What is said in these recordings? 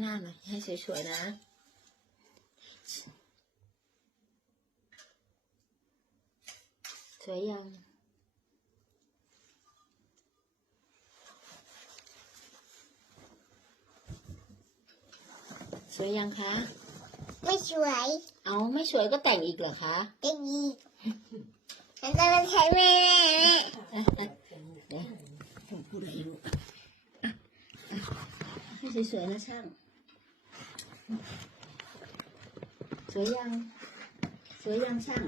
หน้าหน่อย ให้สวยๆนะ สวยยังสวยยังคะ ไม่สวย เอาไม่สวยก็แต่งอีกเหรอคะจะดีฉันจะเป็นใช้แม่แม่เอ๊ะเอ๊ะเดี๋ยวผมพูดอะไรลูกอะอะอะให้สวยๆนะช่าง สวยยัง สวยยังช่าง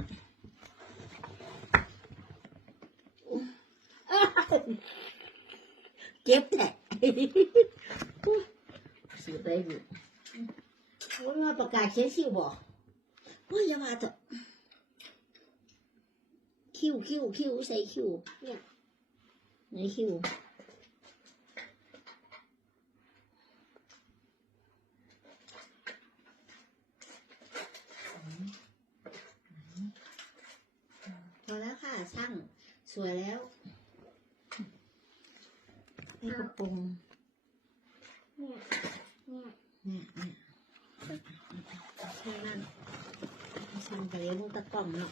เจ็บแหละสียไปอยู่ว่ามาประกาศเขียนคิวบอกว่าอย่ามาเถอะคิวคิวคิวใส่คิวเนี่ยไหนคิวพอแล้วค่ะ ช่างสวยแล้วนี่กระโปรงเนี่ยเนี่ยเนี่ยเนี่ยช่างนั่นช่างไปเลี้ยงตะกล่องเนาะ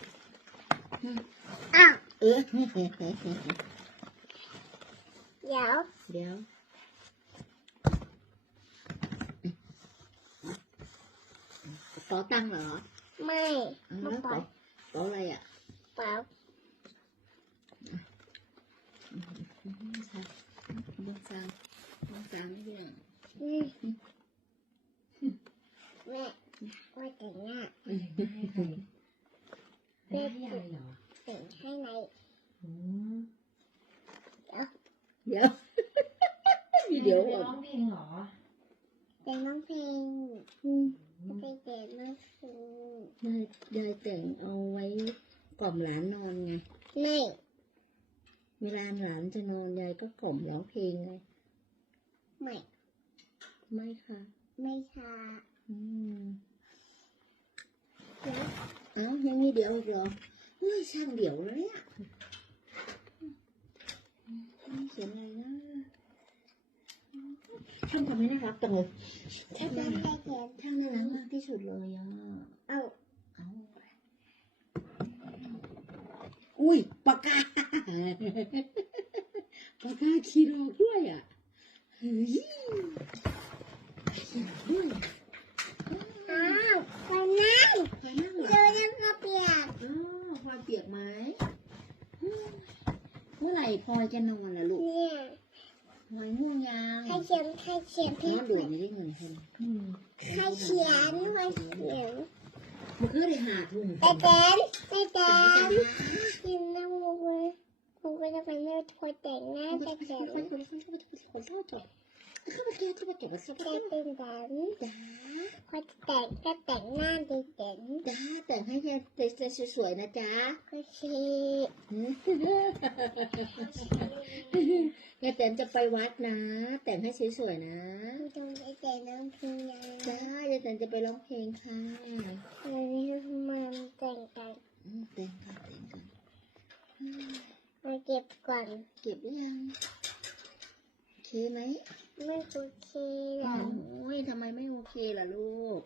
อ้าวเออเดี๋ยวเดี๋ยวเป๋าตังค์เหรอ ไม่เอาไม่แล้วปล่เป๋าอยเป๋าอะไรอะเปล่า ไม่ใช่เบื้องซ้ายเบื้องซ้ายไม่ใช่ อืม แม่ว่าแต่งหน้าให้ใครให้ยายเหรอแต่งให้ในอืมเดี๋ยวเดี๋ยวไปก่อนร้องเพลงเหรอแต่งน้องเพลงไปแต่งน้องเพลงยายยายแต่งเอาไว้กล่อมหลานนอนไง ไม่เวลาหลานจะนอนยายก็กล่อมร้องเพลงไง ไม่ ไม่ค่ะไม่ชาอืมแล้วเอ้ายังมีเดี๋ยวอีกเหรอเฮ้ยช่างเดี๋ยวแล้วเนี่ยเขียนอะไรนะท่านทำให้น่ารักจังเลยท่านน้น่าองรักไปเขียนท่านน่ารักมากที่สุดเลยอะเอาเอาอุ้ยปากกาปากกาขีดออกด้วยอะเฮ้ยขีด ออกด้วยอ้าววันนั้นใครนั่งเหรเจออยังกระเปียกอ๋อพลอยเปียกไหมอืมเมื่อไหร่พลอยจะนอนล่ะลูกเนี่ยพลอยง่วงยังใครเขียนใครเขียนน้พี่องเดือนไม่ได้เงินใช่ไหมอืมใครเขียนใครเขียนมันก็ได้หาทุ่มแต่แตนแต่แตนกินน้ำมูกเลยผมก็จะไปเลือกคนแต่งหน้าแต่แตนคนคนคนคนคนคนเท่าจบ เข้ามาเกี่ยวที่มาเก็บมาสักแต่เป็นแตนจ้าคนแต่งก็แต่งหน้าดีแตนจ้าแต่งให้ยายสวยๆนะจ๊ะโอเคยายแตนจะไปวัดนะ แต่งให้สวยๆนะไม่ต้องไปแต่งน้ำพิงจ้ายายแตนจะไปร้องเพลงค่ะวันนี้มันแต่งกันแต่งค่ะแต่งกันมาเก็บก่อน เก็บหรือยังโอเคไหม ไม่โอเคหรอโอ้ยทำไมไม่โอเคล่ะลูก